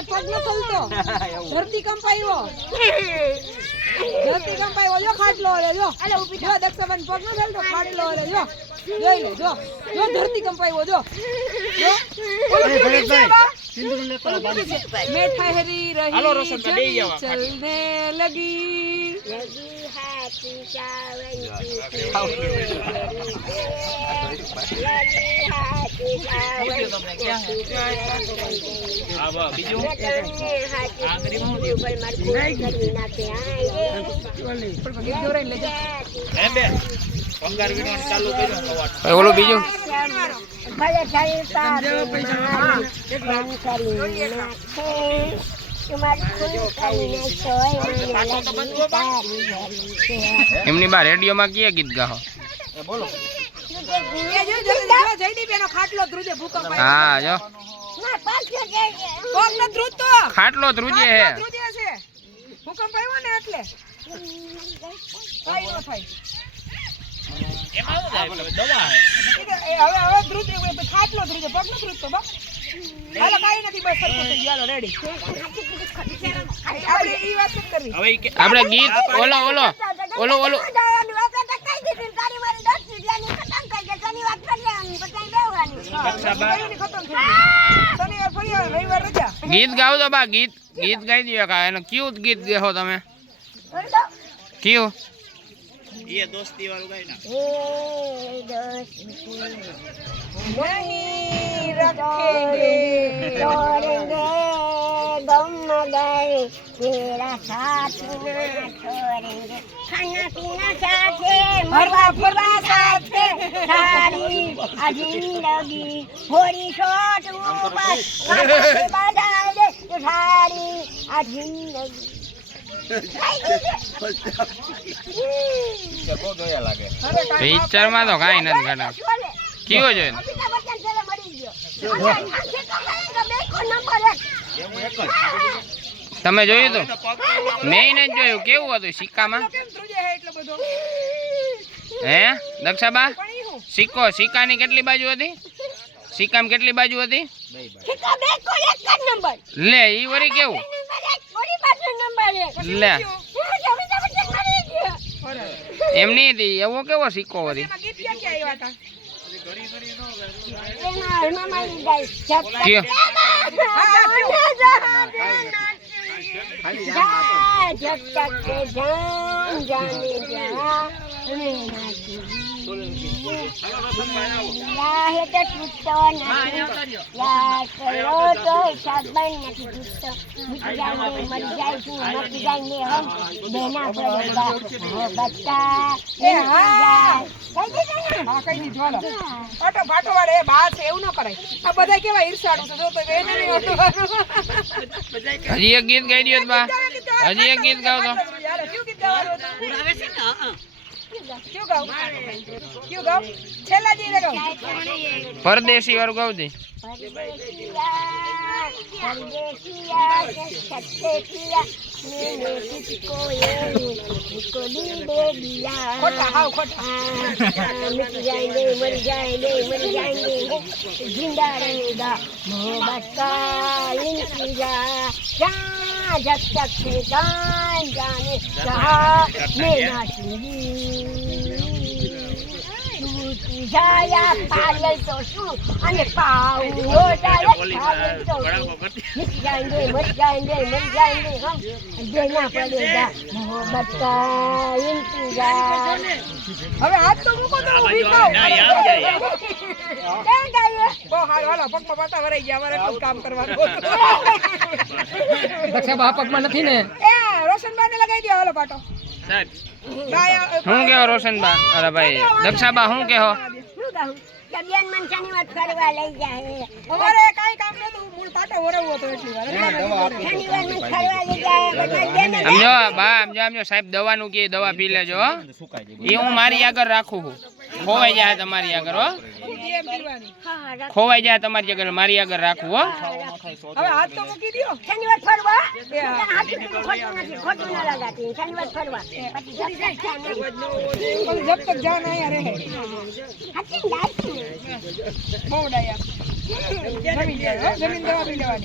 ધ્રુજે પગ ન ખલતો ધરતી કંપાયો જો ખાટલો રે જો જો દક્ષાબન પગ ન ખલતો ખાટલો રે જો જોઈ લે જો જો ધરતી કંપાયો જો જો मैं ठहरी रही चलने लगी हाथी ઓલું બીજું એમની બા રેડિયો માં કયા ગીત ગાહો બોલો ખાટલો ધ્રુજે ભૂકંપ હા જો ખાટલો ધ્રુજે હે ભૂકંપ આવ્યો ને એટલે કઈ ન થાય એમાં હું દવા હે હવે ધ્રુજે ખાટલો ધ્રુજે પગ ન ધ્રુજતો બા હાલો કાઈ નથી બસ સરખું થઈ ગયું રેડી આપણે ઈ વાત કરવી હવે આપણે ગીત ઓલો ગીત ગાવ તો બા ગીત ગાઈ દો કા એનો ક્યુ ગીત ગાઓ તમે ક્યુ ये दोस्ती वालों गाय ना नहीं रखेंगे छोड़ेंगे गम गए तेरा साथ ना छोड़ेंगे खाना पीना साथे मरवा फरवा साथे सारी जिंदगी थोड़ी शॉट ऊपर बजा दे सारी जिंदगी પિક્ચર માં તો કઈ નથી ઘણા કયો છે તમે જોયું તો મેં નથી જોયું કેવું હતું સિક્કામાં હે દક્ષાબા સિક્કાની કેટલી બાજુ હતી સિક્કામાં કેટલી બાજુ હતી લે ઈ વળી કેવું લે એમ નહીં હતી એવો કેવો સિક્કો વળી હજી એક ગીત ગાઈ દો બા હજી એક ગીત ગાવ તો પરદેશી વાળું ગાવ દે जिंदा रहेगा मोहब्बत का इंतजार जब तक जान जाने जहाँ मैं नाचूंगी जाया पायल तो शू अने पाऊ हो जाए मिट जाएंगे मर जाएंगे हम देना पड़ेगा मोहब्बत का इंतजार હવે હાથ તો મૂકો તો ઊભી થાઓ કેમ ગાય બહુ હાલો પગમાં પાટા વરાઈ ગયા અમારે એટલું કામ કરવાનું દક્ષાબા પગમાં નથી ને એ રોશનબાને લગાઈ દો હાલો પાટો હું કેવો રોશનબા અરે ભાઈ દક્ષાબા હું કેહો બેન મન શનિવાર ફરવા લઈ જાય અમારે કાઈ કામ નતું મૂળ પાટો વરવવો તો એટલી વાર શનિવાર મન ફરવા લઈ જાય સમજો બા સમજો સાહેબ દવાનું કે દવા પી લેજો એ હું મારી આગળ રાખું છું ખોવાઈ જાય તમારી આગળ હો ખોવાઈ જાય તમારી આગળ મારી આગળ રાખું હો હવે હાથ તો મૂકી દો શનિવાર ફરવા ખોટું ના લગાતી શનિવાર ફરવા પછી જબ તક જાન આયા રહે બહુ ડાયા જમીન દવા પી લેવાની